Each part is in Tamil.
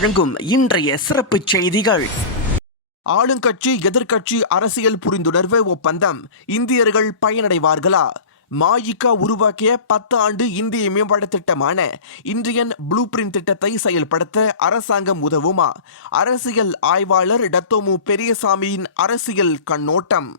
வழங்கும் இன்றைய சிறப்பு செய்திகள். ஆளுங்கட்சி எதிர்க்கட்சி அரசியல் புரிந்துணர்வு ஒப்பந்தம், இந்தியர்கள் பயனடைவார்களா? மாயிகா உருவாக்கிய 10 ஆண்டு இந்திய மேம்பாட்டு திட்டமான இந்தியன் ப்ளூ பிரிண்ட் திட்டத்தை செயல்படுத்த அரசாங்கம் உதவுமா? அரசியல் ஆய்வாளர் டத்தோமு பெரியசாமியின் அரசியல் கண்ணோட்டம்.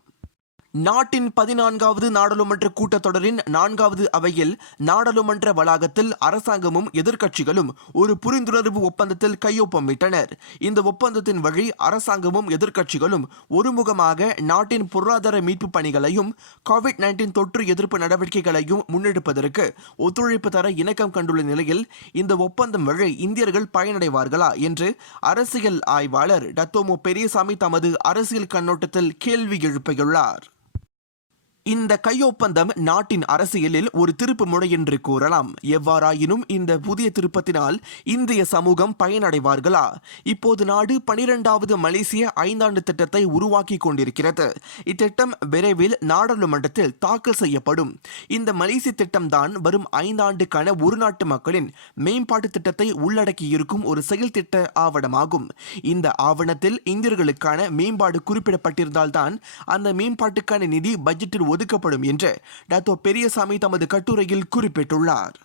நாட்டின் 14வது நாடாளுமன்ற கூட்டத்தொடரின் 4வது அவையில் நாடாளுமன்ற வளாகத்தில் அரசாங்கமும் எதிர்க்கட்சிகளும் ஒரு புரிந்துணர்வு ஒப்பந்தத்தில் கையொப்பமிட்டனர். இந்த ஒப்பந்தத்தின் வழி அரசாங்கமும் எதிர்க்கட்சிகளும் ஒருமுகமாக நாட்டின் பொருளாதார மீட்பு பணிகளையும் கோவிட்-19 தொற்று எதிர்ப்பு நடவடிக்கைகளையும் முன்னெடுப்பதற்கு ஒத்துழைப்பு தர இணக்கம் கண்டுள்ள நிலையில் இந்த ஒப்பந்தம் வழி இந்தியர்கள் பயனடைவார்களா என்று அரசியல் ஆய்வாளர் டத்தோமு பெரியசாமி தமது அரசியல் கண்ணோட்டத்தில் கேள்வி எழுப்பியுள்ளார். இந்த கையொப்பந்தம் நாட்டின் அரசியலில் ஒரு திருப்பு முனை என்று கூறலாம். எவ்வாறாயினும் இந்த புதிய திருப்பத்தினால் இந்திய சமூகம் பயனடைவார்களா? இப்போது நாடு 12வது மலேசிய 5ஆண்டு திட்டத்தை உருவாக்கி கொண்டிருக்கிறது. இத்திட்டம் விரைவில் நாடாளுமன்றத்தில் தாக்கல் செய்யப்படும். இந்த மலேசிய திட்டம்தான் வரும் 5 ஆண்டுக்கான ஒரு நாட்டு மக்களின் மேம்பாட்டு திட்டத்தை உள்ளடக்கியிருக்கும் ஒரு செயல் திட்ட ஆவணமாகும். இந்த ஆவணத்தில் இந்தியர்களுக்கான மேம்பாடு குறிப்பிடப்பட்டிருந்தால்தான் அந்த மேம்பாட்டுக்கான நிதி பட்ஜெட்டில் ஒதுக்கப்படும் என்று டத்தோ பெரியசாமி தமது கட்டுரையில் குறிப்பிட்டுள்ளார்.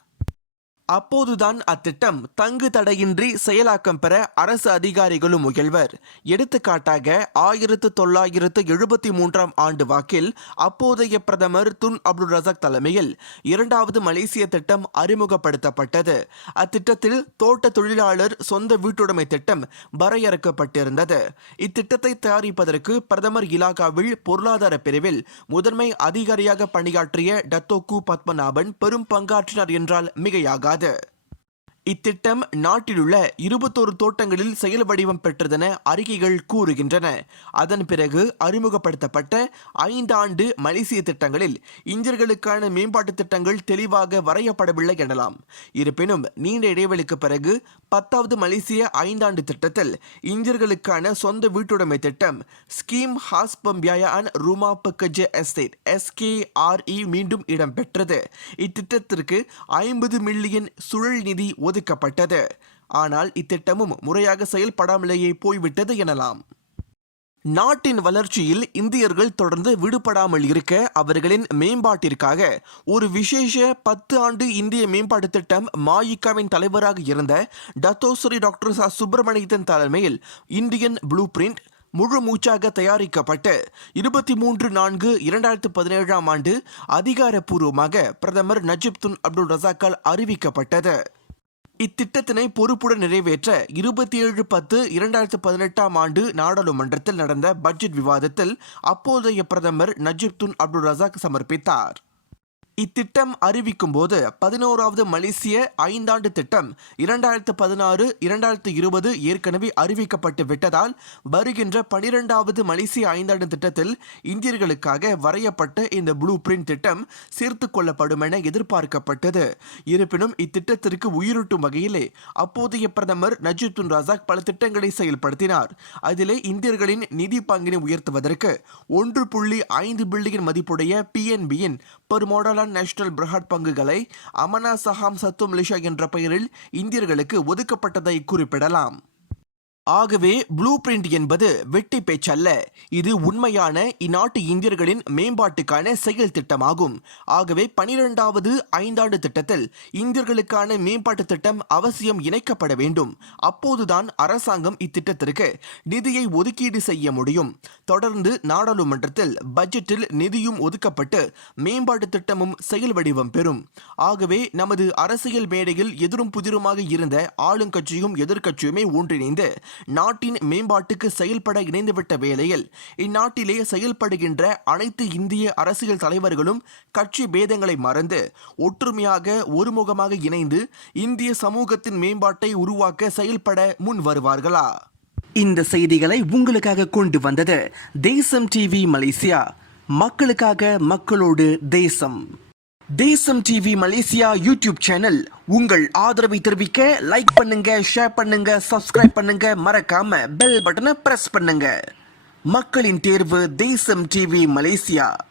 அப்போதுதான் அத்திட்டம் தங்கு தடையின்றி செயலாக்கம் பெற அரசு அதிகாரிகளும் முயல்வர். எடுத்துக்காட்டாக 1973 ஆண்டு வாக்கில் அப்போதைய பிரதமர் துன் அப்துல் ரசாக் தலைமையில் 2வது மலேசிய திட்டம் அறிமுகப்படுத்தப்பட்டது. அத்திட்டத்தில் தோட்ட தொழிலாளர் சொந்த வீட்டுடைமை திட்டம் வரையறுக்கப்பட்டிருந்தது. இத்திட்டத்தை தயாரிப்பதற்கு பிரதமர் இலாகாவில் பொருளாதார பிரிவில் முதன்மை அதிகாரியாக பணியாற்றிய டத்தோக்கு பத்மநாபன் பெரும் பங்காற்றினார் என்றால் மிகையாகாது. இத்திட்டம் நாட்டிலுள்ள 21 தோட்டங்களில் செயல் வடிவம் பெற்றதென அறிக்கைகள் கூறுகின்றன. அதன் பிறகு அறிமுகப்படுத்தப்பட்ட 5 ஆண்டு மலேசிய திட்டங்களில் இந்தியர்களுக்கான மேம்பாட்டு திட்டங்கள் தெளிவாக வரையப்படவில்லை எனலாம். இருப்பினும் நீண்ட இடைவெளிக்கு பிறகு 10வது மலேசிய 5ஆண்டு திட்டத்தில் இந்தியர்களுக்கான சொந்த வீட்டுடைமை திட்டம் ஸ்கீம் ஹாஸ் பம்பியாயான் ரூமா பெக்கஜே எஸ்டேட் SKRE மீண்டும் இடம்பெற்றது. இத்திட்டத்திற்கு 50 மில்லியன் சுழல் நிதி ஒதுக்கப்பட்டது. ஆனால் இத்திட்டமும் முறையாக செயல்படாமலேயே போய்விட்டது எனலாம். நாட்டின் வளர்ச்சியில் இந்தியர்கள் தொடர்ந்து விடுபடாமல் இருக்க அவர்களின் மேம்பாட்டிற்காக ஒரு விசேஷ 10 ஆண்டு இந்திய மேம்பாட்டு திட்டம் மாயிகாவின் தலைவராக இருந்த டத்தோஸ்ரீ டாக்டர் ச. சுப்பிரமணியத்தின் தலைமையில் இந்தியன் ப்ளூ பிரிண்ட் முழு மூச்சாக தயாரிக்கப்பட்டு 23/4/2017 ஆண்டு அதிகாரப்பூர்வமாக பிரதமர் நஜீப் துன் அப்துல் ரசாக்கால் அறிவிக்கப்பட்டது. இத்திட்டத்தினை பொறுப்புடன் நிறைவேற்ற 27/10/2018 ஆண்டு நாடாளுமன்றத்தில் நடந்த பட்ஜெட் விவாதத்தில் அப்போதைய பிரதமர் நஜீப் துன் அப்துல் ரசாக் சமர்ப்பித்தார். இத்திட்டம் அறிவிக்கும் போது 11வது மலேசிய 5ஆண்டு திட்டம் 2016-2020 ஏற்கனவே அறிவிக்கப்பட்டு விட்டதால் வருகின்ற 12வது மலேசிய 5ஆண்டு திட்டத்தில் இந்தியர்களுக்காக வரையப்பட்ட இந்த ப்ளூ பிரிண்ட் திட்டம் சேர்த்துக் கொள்ளப்படும் என எதிர்பார்க்கப்பட்டது. இருப்பினும் இத்திட்டத்திற்கு உயிரூட்டும் வகையிலே அப்போதைய பிரதமர் நஜீப் துன் ரசாக் பல திட்டங்களை செயல்படுத்தினார். அதிலே இந்தியர்களின் நிதி பங்கினை உயர்த்துவதற்கு 1.5 பில்லியன் மதிப்புடைய PNB-யின் பெருமோடலான நேஷனல் பிரஹாட் பங்குகளை அமனா சஹாம் சத்து மலேசியா என்ற பெயரில் இந்தியர்களுக்கு ஒதுக்கப்பட்டதை குறிப்பிடலாம். ஆகவே ப்ளூ பிரிண்ட் என்பது வெட்டி பேச்சல்ல, இது உண்மையான இந்நாட்டு இந்தியர்களின் மேம்பாட்டுக்கான செயல் திட்டமாகும். ஆகவே 12வது 5ஆண்டு திட்டத்தில் இந்தியர்களுக்கான மேம்பாட்டு திட்டம் அவசியம் இணைக்கப்பட வேண்டும். அப்போதுதான் அரசாங்கம் இத்திட்டத்திற்கு நிதியை ஒதுக்கீடு செய்ய முடியும். தொடர்ந்து நாடாளுமன்றத்தில் பட்ஜெட்டில் நிதியும் ஒதுக்கப்பட்டு மேம்பாட்டு திட்டமும் செயல் வடிவம் பெறும். ஆகவே நமது அரசியல் மேடையில் எதிரும் புதிருமாக இருந்த ஆளுங்கட்சியும் எதிர்க்கட்சியுமே ஒன்றிணைந்து நாட்டின் மேம்பாட்டுக்கு செயல்பட இணைந்துவிட்ட வேளையில் இந்நாட்டிலே செயல்படுகின்ற அனைத்து இந்திய அரசியல் தலைவர்களும் கட்சி பேதங்களை மறந்து ஒற்றுமையாக ஒருமுகமாக இணைந்து இந்திய சமூகத்தின் மேம்பாட்டை உருவாக்க செயல்பட முன் வருவார்களா? இந்த செய்திகளை உங்களுக்காக கொண்டு வந்தது தேசம் டிவி மலேசியா. மக்களுக்காக மக்களோடு தேசம். தேசம் டிவி மலேசியா யூடியூப் சேனல் உங்கள் ஆதரவை தெரிவிக்க லைக் பண்ணுங்க, ஷேர் பண்ணுங்க, சப்ஸ்கிரைப் பண்ணுங்க, மறக்காம பெல் பட்டனை பிரஸ் பண்ணுங்க. மக்களின் தேர்வு தேசம் டிவி மலேசியா.